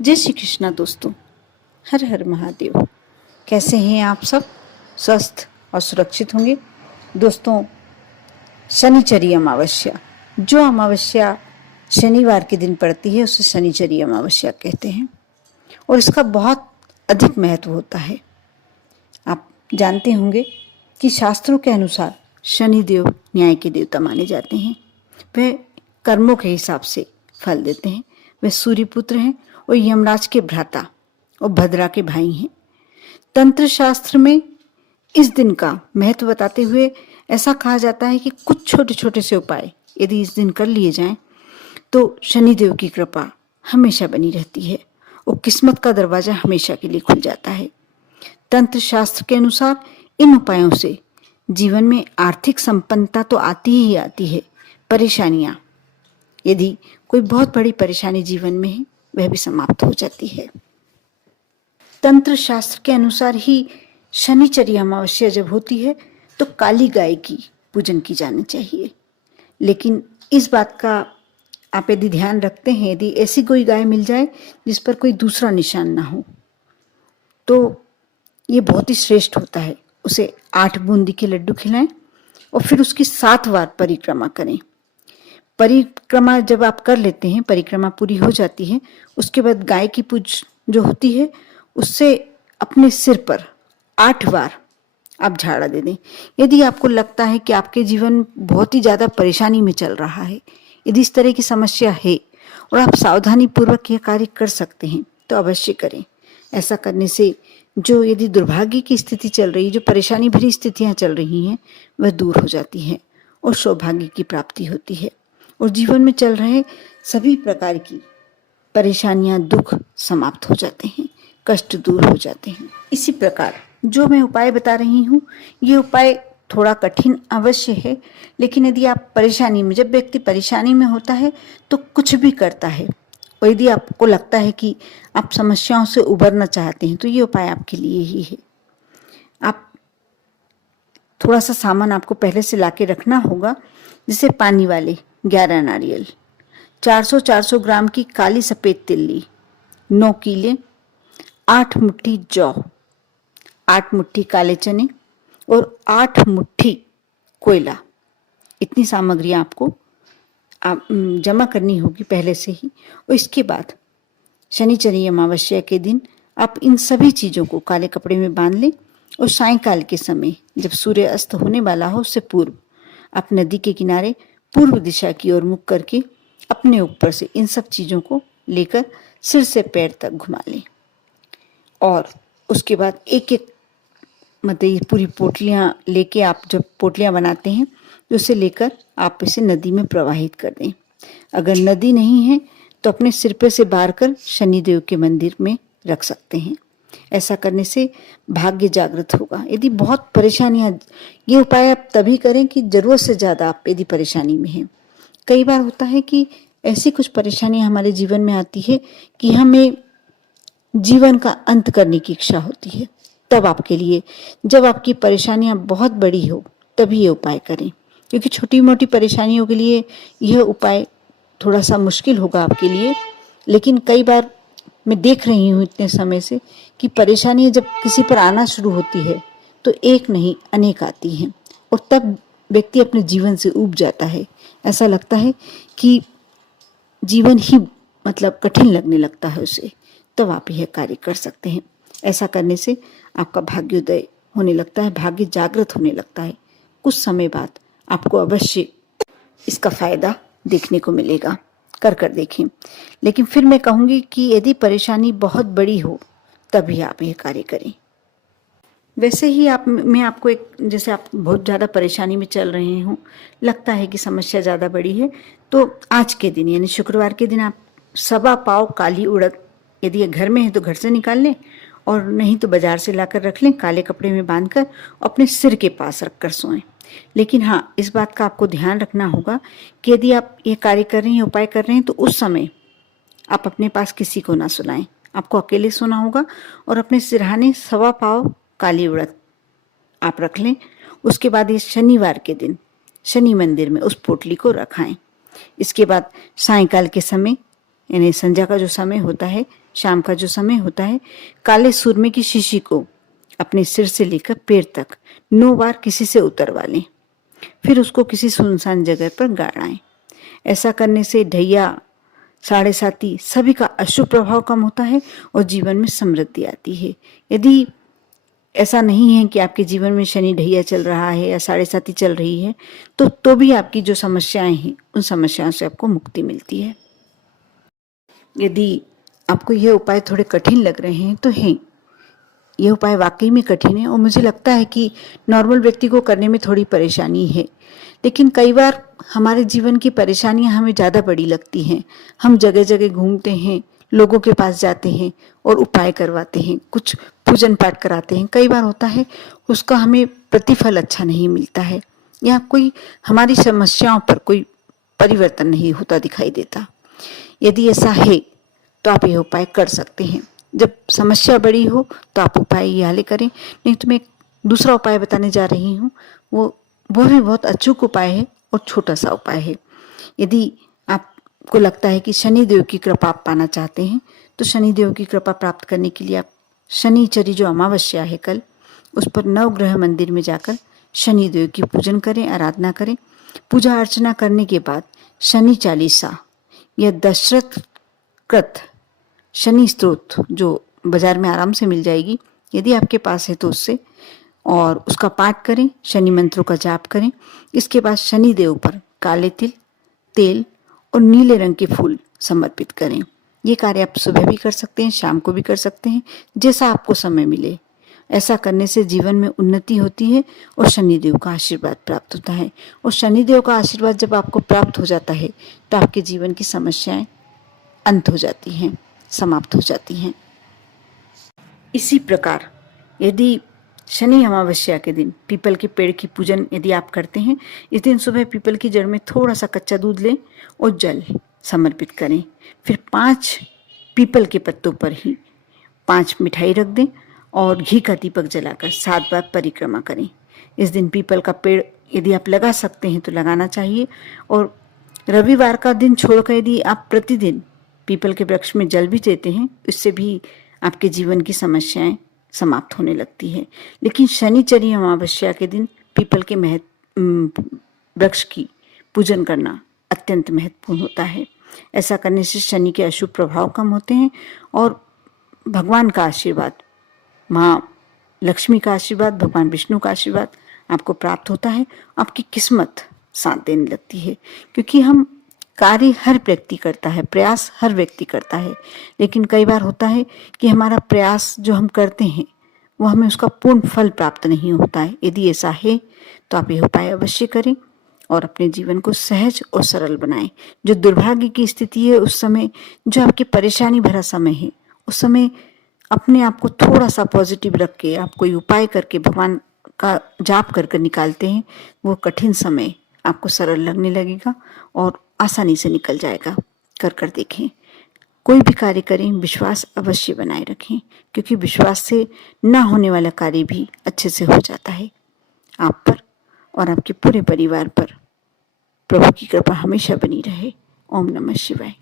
जय श्री कृष्णा दोस्तों। हर हर महादेव। कैसे हैं आप सब? स्वस्थ और सुरक्षित होंगे। दोस्तों, शनिचरी अमावस्या, जो अमावस्या शनिवार के दिन पड़ती है उसे शनिचरी अमावस्या कहते हैं और इसका बहुत अधिक महत्व होता है। आप जानते होंगे कि शास्त्रों के अनुसार शनिदेव न्याय के देवता माने जाते हैं। वह कर्मों के हिसाब से फल देते हैं। वह सूर्य पुत्र हैं और यमराज के भ्राता और भद्रा के भाई हैं। तंत्र शास्त्र में इस दिन का महत्व बताते हुए ऐसा कहा जाता है कि कुछ छोटे छोटे से उपाय यदि इस दिन कर लिए जाएं तो शनिदेव की कृपा हमेशा बनी रहती है और किस्मत का दरवाजा हमेशा के लिए खुल जाता है। तंत्र शास्त्र के अनुसार इन उपायों से जीवन में आर्थिक संपन्नता तो आती ही आती है, परेशानियां, यदि कोई बहुत बड़ी परेशानी जीवन में है, वह भी समाप्त हो जाती है। तंत्र शास्त्र के अनुसार ही शनिचरी अमावस्या जब होती है तो काली गाय की पूजन की जानी चाहिए। लेकिन इस बात का आप यदि ध्यान रखते हैं, यदि ऐसी कोई गाय मिल जाए जिस पर कोई दूसरा निशान ना हो तो ये बहुत ही श्रेष्ठ होता है। उसे 8 बूंदी के लड्डू खिलाएं और फिर उसकी 7 बार परिक्रमा करें। परिक्रमा जब आप कर लेते हैं, परिक्रमा पूरी हो जाती है, उसके बाद गाय की पूज जो होती है उससे अपने सिर पर 8 बार आप झाड़ा दे दें। यदि आपको लगता है कि आपके जीवन बहुत ही ज़्यादा परेशानी में चल रहा है, यदि इस तरह की समस्या है और आप सावधानी पूर्वक यह कार्य कर सकते हैं तो अवश्य करें। ऐसा करने से जो यदि दुर्भाग्य की स्थिति चल रही, जो परेशानी भरी स्थितियां चल रही हैं, वह दूर हो जाती हैं और सौभाग्य की प्राप्ति होती है और जीवन में चल रहे सभी प्रकार की परेशानियां, दुख समाप्त हो जाते हैं, कष्ट दूर हो जाते हैं। इसी प्रकार जो मैं उपाय बता रही हूँ, ये उपाय थोड़ा कठिन अवश्य है, लेकिन यदि आप परेशानी में, जब व्यक्ति परेशानी में होता है तो कुछ भी करता है, और यदि आपको लगता है कि आप समस्याओं से उबरना चाहते हैं तो ये उपाय आपके लिए ही है। आप थोड़ा सा सामान आपको पहले से लाके रखना होगा, जैसे पानी वाले 11 नारियल, 400 ग्राम की काली सफ़ेद तिल्ली, 9 कीले, 8 मुट्ठी जौ, 8 मुट्ठी काले चने और 8 मुट्ठी कोयला। इतनी सामग्रियां आपको जमा करनी होगी पहले से ही। और इसके बाद शनिचरी अमावस्या के दिन आप इन सभी चीज़ों को काले कपड़े में बांध लें और सायंकाल के समय जब सूर्य अस्त होने वाला हो उससे पूर्व आप नदी के किनारे पूर्व दिशा की ओर मुख करके अपने ऊपर से इन सब चीज़ों को लेकर सिर से पैर तक घुमा लें और उसके बाद एक एक मतलब ये पूरी पोटलियाँ लेके, आप जब पोटलियाँ बनाते हैं तो उसे लेकर आप इसे नदी में प्रवाहित कर दें। अगर नदी नहीं है तो अपने सिर पे से बार कर शनिदेव के मंदिर में रख सकते हैं। ऐसा करने से भाग्य जागृत होगा। यदि बहुत परेशानियां, ये उपाय आप तभी करें कि जरूरत से ज़्यादा आप यदि परेशानी में हैं। कई बार होता है कि ऐसी कुछ परेशानियां हमारे जीवन में आती है कि हमें जीवन का अंत करने की इच्छा होती है। तब आपके लिए, जब आपकी परेशानियां बहुत बड़ी हो, तभी ये उपाय करें, क्योंकि छोटी मोटी परेशानियों के लिए यह उपाय थोड़ा सा मुश्किल होगा आपके लिए। लेकिन कई बार मैं देख रही हूँ इतने समय से कि परेशानियां जब किसी पर आना शुरू होती है तो एक नहीं अनेक आती हैं और तब व्यक्ति अपने जीवन से ऊब जाता है। ऐसा लगता है कि जीवन ही मतलब कठिन लगने लगता है उसे। तब आप यह कार्य कर सकते हैं। ऐसा करने से आपका भाग्योदय होने लगता है, भाग्य जागृत होने लगता है। कुछ समय बाद आपको अवश्य इसका फायदा देखने को मिलेगा। कर देखें। लेकिन फिर मैं कहूँगी कि यदि परेशानी बहुत बड़ी हो तभी आप यह कार्य करें। वैसे ही मैं आपको एक, जैसे आप बहुत ज़्यादा परेशानी में चल रहे हों, लगता है कि समस्या ज़्यादा बड़ी है, तो आज के दिन यानी शुक्रवार के दिन आप 1.25 पाव काली उड़द, यदि घर में है तो घर से निकाल लें और नहीं तो बाजार से लाकर रख लें, काले कपड़े में बांधकर अपने सिर के पास रखकर सोएं। लेकिन हाँ, इस बात का आपको ध्यान रखना होगा कि यदि आप ये कार्य कर रहे हैं, उपाय कर रहे हैं, तो उस समय आप अपने पास किसी को ना सुलाएं। आपको अकेले सोना होगा और अपने सिरहाने 1.25 पाव काली उड़द आप रख लें। उसके बाद इस शनिवार के दिन शनि मंदिर में उस पोटली को रखाएं। इसके बाद सायंकाल के समय यानी संध्या का जो समय होता है, शाम का जो समय होता है, काले सुरमे की शीशी को अपने सिर से लेकर पैर तक 9 बार किसी से उतरवा लें, फिर उसको किसी सुनसान जगह पर गाड़ाएं। ऐसा करने से ढैया, साढ़े साती सभी का अशुभ प्रभाव कम होता है और जीवन में समृद्धि आती है। यदि ऐसा नहीं है कि आपके जीवन में शनि ढैया चल रहा है या साढ़े साती चल रही है, तो भी आपकी जो समस्याएं हैं उन समस्याओं से आपको मुक्ति मिलती है। यदि आपको यह उपाय थोड़े कठिन लग रहे हैं तो हैं, यह उपाय वाकई में कठिन है और मुझे लगता है कि नॉर्मल व्यक्ति को करने में थोड़ी परेशानी है, लेकिन कई बार हमारे जीवन की परेशानियां हमें ज़्यादा बड़ी लगती हैं। हम जगह जगह घूमते हैं, लोगों के पास जाते हैं और उपाय करवाते हैं, कुछ पूजन पाठ कराते हैं। कई बार होता है उसका हमें प्रतिफल अच्छा नहीं मिलता है या कोई हमारी समस्याओं पर कोई परिवर्तन नहीं होता दिखाई देता। यदि ऐसा है तो आप यह उपाय कर सकते हैं। जब समस्या बड़ी हो तो आप उपाय ये वाले करें, नहीं तो मैं एक दूसरा उपाय बताने जा रही हूँ, वो भी बहुत अचूक उपाय है और छोटा सा उपाय है। यदि आपको लगता है कि शनिदेव की कृपा आप पाना चाहते हैं तो शनिदेव की कृपा प्राप्त करने के लिए आप शनिचरी जो अमावस्या है कल, उस पर नवग्रह मंदिर में जाकर शनिदेव की पूजन करें, आराधना करें। पूजा अर्चना करने के बाद शनि चालीसा या दशरथ कृत शनि स्तोत्र जो बाजार में आराम से मिल जाएगी, यदि आपके पास है तो उससे, और उसका पाठ करें, शनि मंत्रों का जाप करें। इसके बाद शनि देव पर काले तिल, तेल और नीले रंग के फूल समर्पित करें। ये कार्य आप सुबह भी कर सकते हैं, शाम को भी कर सकते हैं, जैसा आपको समय मिले। ऐसा करने से जीवन में उन्नति होती है और शनिदेव का आशीर्वाद प्राप्त होता है। और शनिदेव का आशीर्वाद जब आपको प्राप्त हो जाता है तो आपके जीवन की समस्याएं अंत हो जाती हैं, समाप्त हो जाती हैं। इसी प्रकार यदि शनि अमावस्या के दिन पीपल के पेड़ की पूजन यदि आप करते हैं, इस दिन सुबह पीपल की जड़ में थोड़ा सा कच्चा दूध लें और जल समर्पित करें। फिर 5 पीपल के पत्तों पर ही 5 मिठाई रख दें और घी का दीपक जलाकर 7 बार परिक्रमा करें। इस दिन पीपल का पेड़ यदि आप लगा सकते हैं तो लगाना चाहिए। और रविवार का दिन छोड़कर यदि आप प्रतिदिन पीपल के वृक्ष में जल भी देते हैं, इससे भी आपके जीवन की समस्याएं समाप्त होने लगती है। लेकिन शनिचरी अमावस्या के दिन पीपल के वृक्ष की पूजन करना अत्यंत महत्वपूर्ण होता है। ऐसा करने से शनि के अशुभ प्रभाव कम होते हैं और भगवान का आशीर्वाद, माँ लक्ष्मी का आशीर्वाद, भगवान विष्णु का आशीर्वाद आपको प्राप्त होता है। आपकी किस्मत साथ देने लगती है, क्योंकि हम कार्य हर व्यक्ति करता है, प्रयास हर व्यक्ति करता है, लेकिन कई बार होता है कि हमारा प्रयास जो हम करते हैं वो हमें उसका पूर्ण फल प्राप्त नहीं होता है। यदि ऐसा है तो आप यह उपाय अवश्य करें और अपने जीवन को सहज और सरल बनाएं। जो दुर्भाग्य की स्थिति है उस समय, जो आपकी परेशानी भरा समय है, उस समय अपने आप को थोड़ा सा पॉजिटिव रख के आप कोई उपाय करके भगवान का जाप कर निकालते हैं, वो कठिन समय आपको सरल लगने लगेगा और आसानी से निकल जाएगा। कर देखें। कोई भी कार्य करें, विश्वास अवश्य बनाए रखें, क्योंकि विश्वास से ना होने वाला कार्य भी अच्छे से हो जाता है। आप पर और आपके पूरे परिवार पर प्रभु की कृपा हमेशा बनी रहे। ओम नमः शिवाय।